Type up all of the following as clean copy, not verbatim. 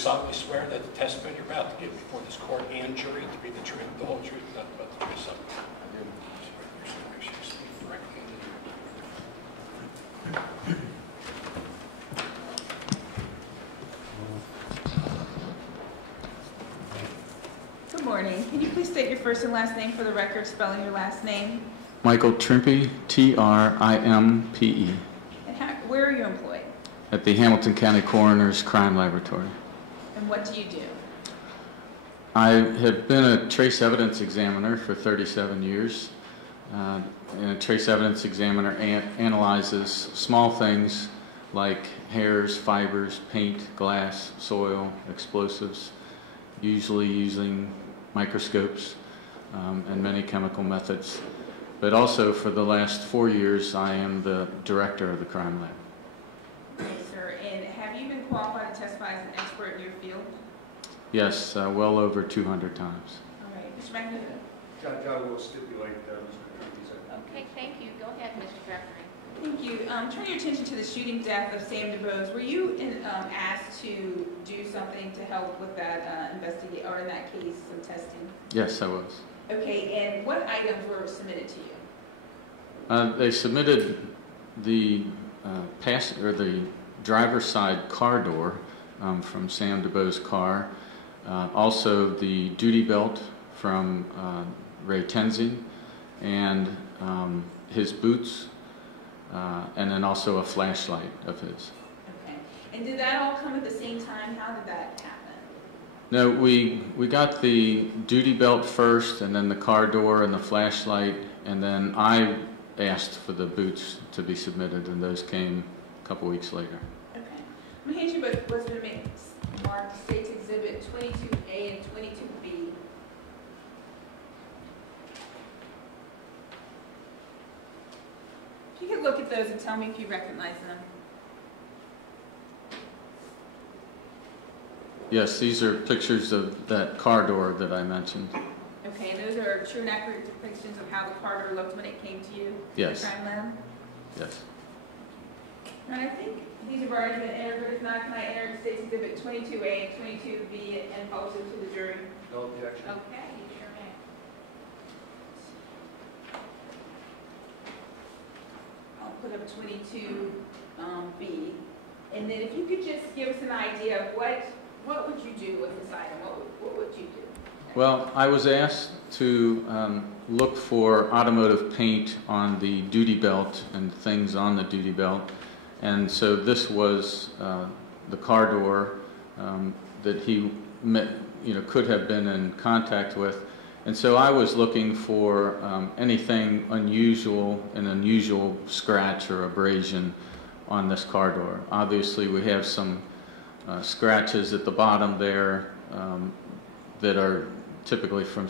solemnly swear that the testimony you're about to give before this court and jury to be the truth, the whole truth, nothing but the truth, so help you? I do. Make sure you speak correctly into the Good morning. Can you please state your first and last name for the record, spelling your last name? Michael Trimpe, Trimpe. And where are you employed? At the Hamilton County Coroner's Crime Laboratory. And what do you do? I have been a trace evidence examiner for 37 years. And a trace evidence examiner analyzes small things like hairs, fibers, paint, glass, soil, explosives, usually using microscopes and many chemical methods. But also for the last 4 years, I am the director of the crime lab. Okay, sir. And have you been qualified to testify as an expert in your field? Yes, well over 200 times. All right. Mr. McNamara. Judge, will stipulate Mr. Trimpe's. Okay, thank you. Go ahead, Mr. Jeffrey. Thank you. Turn your attention to the shooting death of Sam DuBose. Were you asked to do something to help with that investigation, or in that case, some testing? Yes, I was. Okay, and what items were submitted to you? They submitted the the driver's side car door from Sam DuBose's car, also the duty belt from Ray Tenzing, and his boots, and then also a flashlight of his. Okay, and did that all come at the same time? How did that happen? No, we got the duty belt first, and then the car door and the flashlight, and then I asked for the boots to be submitted, and those came a couple weeks later. Okay. I'm going to hand you what's going to make marked States Exhibit 22A and 22B. If you could look at those and tell me if you recognize them. Yes, these are pictures of that car door that I mentioned. Okay, and those are true and accurate depictions of how the car door looked when it came to you? Yes. The crime lab? Yes. And I think these have already been entered, but if not, can I enter States Exhibit 22A and 22B and post them to the jury? No objection. Okay, you sure may. I'll put up 22B. And then if you could just give us an idea of what would you do with this item? What would you do? Well, I was asked to look for automotive paint on the duty belt and things on the duty belt, and so this was the car door that he could have been in contact with, and so I was looking for anything unusual, an unusual scratch or abrasion on this car door. Obviously, we have some scratches at the bottom there that are typically from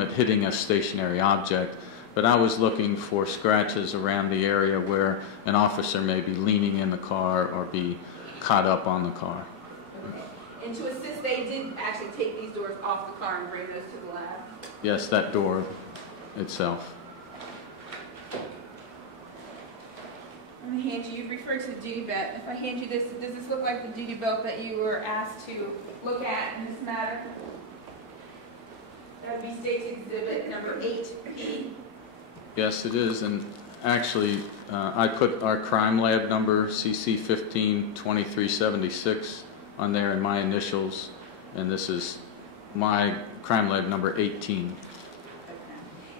it hitting a stationary object, but I was looking for scratches around the area where an officer may be leaning in the car or be caught up on the car. Okay. And to assist, they did actually take these doors off the car and bring those to the lab? Yes, that door itself. I'm going to hand you, you've referred to the duty belt. If I hand you this, does this look like the duty belt that you were asked to look at in this matter? That would be States Exhibit number 8B. Yes, it is, and actually I put our crime lab number CC152376 on there in my initials, and this is my crime lab number 18.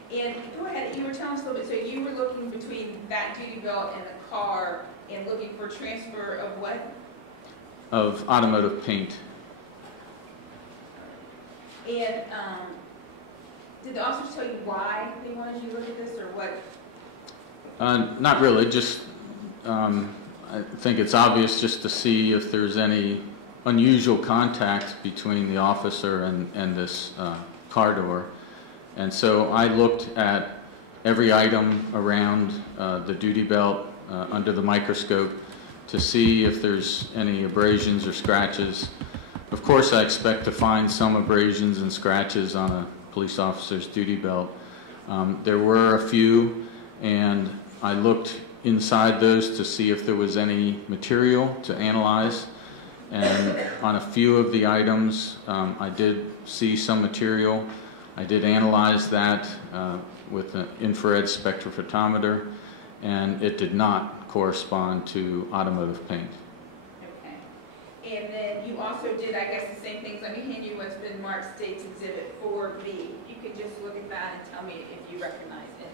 Okay. And go ahead, you were telling us a little bit, so you were looking between that duty belt and the car and looking for transfer of what? Of automotive paint. And did the officers tell you why they wanted you to look at this, or what? Not really, just I think it's obvious just to see if there's any unusual contact between the officer and this car door. And so I looked at every item around the duty belt under the microscope to see if there's any abrasions or scratches. Of course, I expect to find some abrasions and scratches on a police officer's duty belt. There were a few, and I looked inside those to see if there was any material to analyze, and on a few of the items, I did see some material. I did analyze that with an infrared spectrophotometer, and it did not correspond to automotive paint. Okay. And then you also did, I guess, the same things. Let me hand you what's been marked State's Exhibit 4B. You can just look at that and tell me if you recognize it.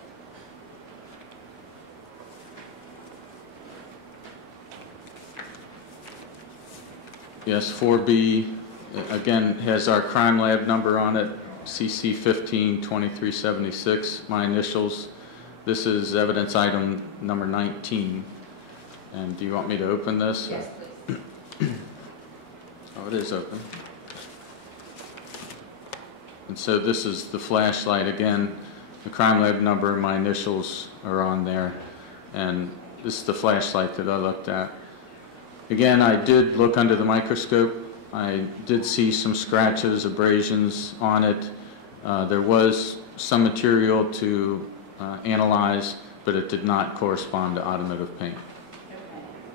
Yes, 4B, again, has our crime lab number on it, CC 15-2376, my initials. This is evidence item number 19. And do you want me to open this? Yes, please. Oh, it is open. And so this is the flashlight again. The crime lab number and my initials are on there. And this is the flashlight that I looked at. Again, I did look under the microscope. I did see some scratches, abrasions on it. There was some material to analyze, but it did not correspond to automotive paint.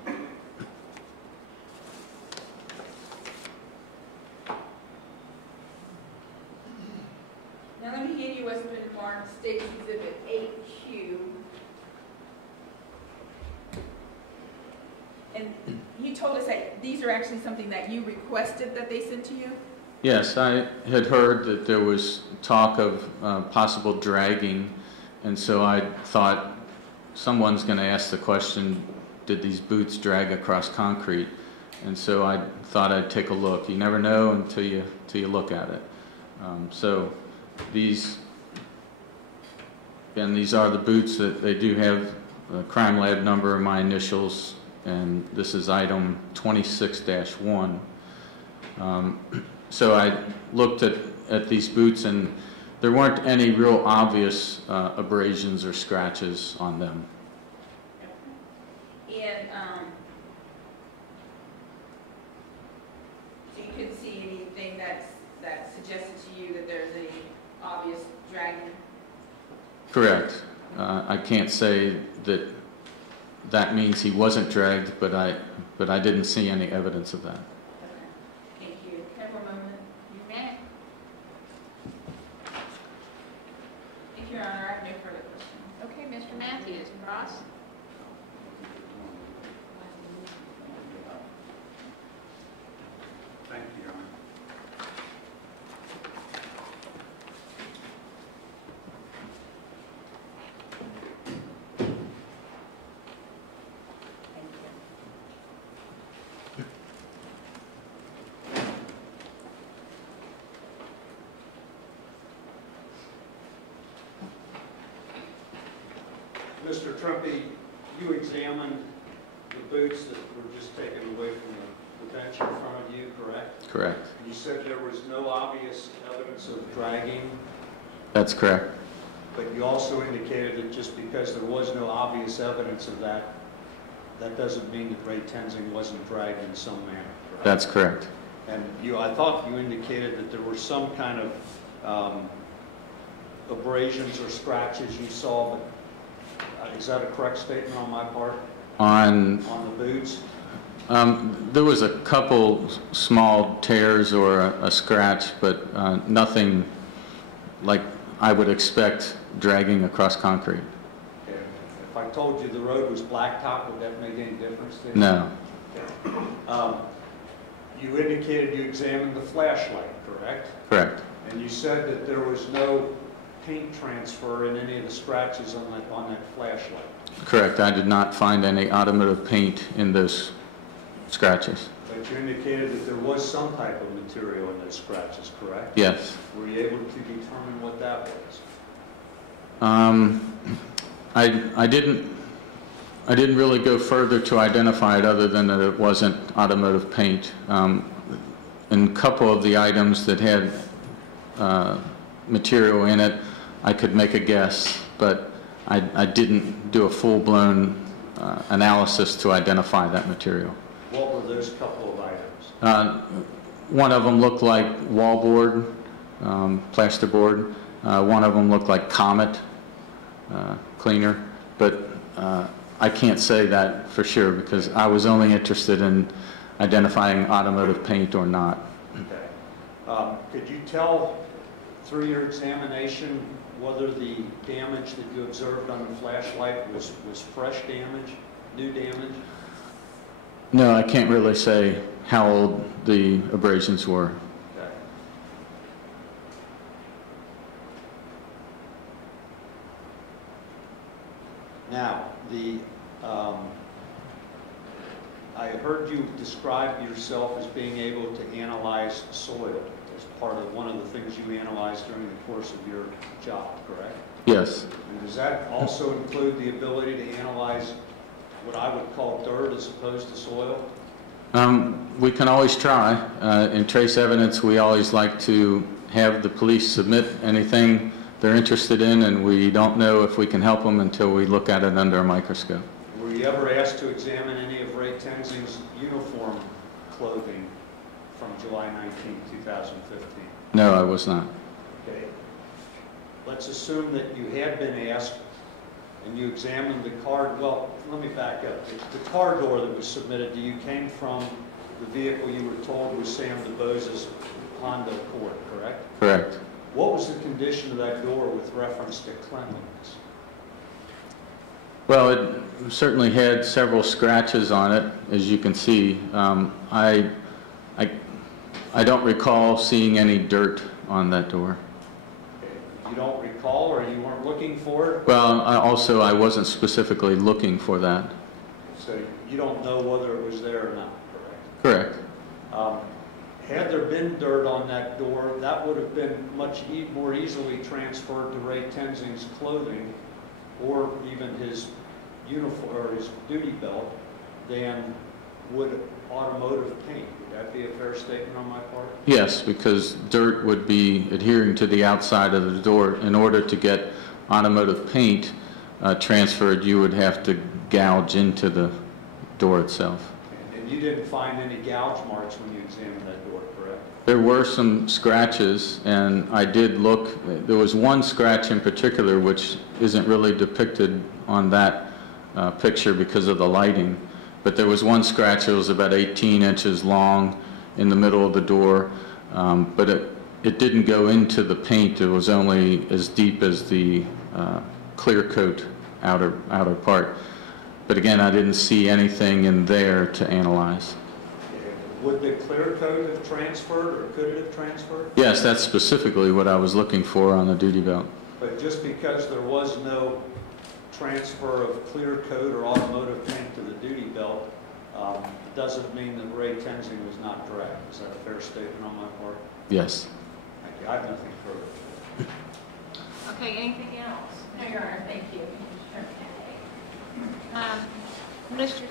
Okay. Now let me hand you what's been marked State's Exhibit 8Q. And you told us that these are actually something that you requested that they sent to you? Yes, I had heard that there was talk of possible dragging, and so I thought someone's going to ask the question, did these boots drag across concrete? And so I thought I'd take a look. You never know until you look at it. So these are the boots that they do have the crime lab number and my initials, and this is item 26-1. So I looked at these boots, and there weren't any real obvious abrasions or scratches on them. And so you couldn't see anything that suggested to you that there's any obvious dragging? Correct. I can't say that means he wasn't dragged, but I didn't see any evidence of that. Okay. Thank you. Have a moment. You may. Thank you, Your Honor. I have no further questions. Okay, Mr. Matthews, cross. Thank you, Your Honor. Mr. Trimpe, you examined the boots that were just taken away from the bench in front of you, correct? Correct. You said there was no obvious evidence of dragging, That's correct. but you also indicated that just because there was no obvious evidence of that, that doesn't mean that Ray Tenzing wasn't dragged in some manner, correct? That's correct. And I thought you indicated that there were some kind of abrasions or scratches you saw, but is that a correct statement on my part? On the boots? there was a couple small tears or a scratch, but nothing like I would expect dragging across concrete. Okay. If I told you the road was blacktop, would that make any difference to you? No. You indicated you examined the flashlight, correct? Correct. And you said that there was no paint transfer in any of the scratches on that flashlight. Correct. I did not find any automotive paint in those scratches. But you indicated that there was some type of material in those scratches, correct? Yes. Were you able to determine what that was? I didn't really go further to identify it other than that it wasn't automotive paint. And a couple of the items that had material in it, I could make a guess, but I didn't do a full-blown analysis to identify that material. What were those couple of items? One of them looked like wallboard, plasterboard. One of them looked like Comet cleaner, but I can't say that for sure because I was only interested in identifying automotive paint or not. Okay. Could you tell through your examination whether the damage that you observed on the flashlight was fresh damage, new damage? No, I can't really say how old the abrasions were. Okay. Now, I heard you describe yourself as being able to analyze soil as part of one of the things you analyzed during the course of your job, correct? Yes. And does that also include the ability to analyze what I would call dirt as opposed to soil? We can always try. In trace evidence, we always like to have the police submit anything they're interested in, and we don't know if we can help them until we look at it under a microscope. Were you ever asked to examine any of Ray Tenzing's uniform clothing from July 19, 2015? No, I was not. Okay. Let's assume that you had been asked and you examined the car. Well, let me back up. The car door that was submitted to you came from the vehicle you were told was Sam DeBose's Honda Accord, correct? Correct. What was the condition of that door with reference to cleanliness? Well, it certainly had several scratches on it, as you can see. I don't recall seeing any dirt on that door. Okay. You don't recall, or you weren't looking for it? Well, I wasn't specifically looking for that. So you don't know whether it was there or not, correct? Correct. Had there been dirt on that door, that would have been much more easily transferred to Ray Tenzing's clothing or even his uniform or his duty belt than would automotive paint. Would that be a fair statement on my part? Yes, because dirt would be adhering to the outside of the door. In order to get automotive paint transferred, you would have to gouge into the door itself. And you didn't find any gouge marks when you examined that door, correct? There were some scratches, and I did look. There was one scratch in particular which isn't really depicted on that picture because of the lighting, but there was one scratch that was about 18 inches long in the middle of the door, but it didn't go into the paint. It was only as deep as the clear coat outer part. But again, I didn't see anything in there to analyze. Would the clear coat have transferred, or could it have transferred? Yes, that's specifically what I was looking for on the duty belt. But just because there was no transfer of clear coat or automotive paint to the duty belt doesn't mean that Ray Tenzing was not dragged. Is that a fair statement on my part? Yes. Thank you. I have nothing further. Okay, anything else? No, Your Honor, thank you. Mr.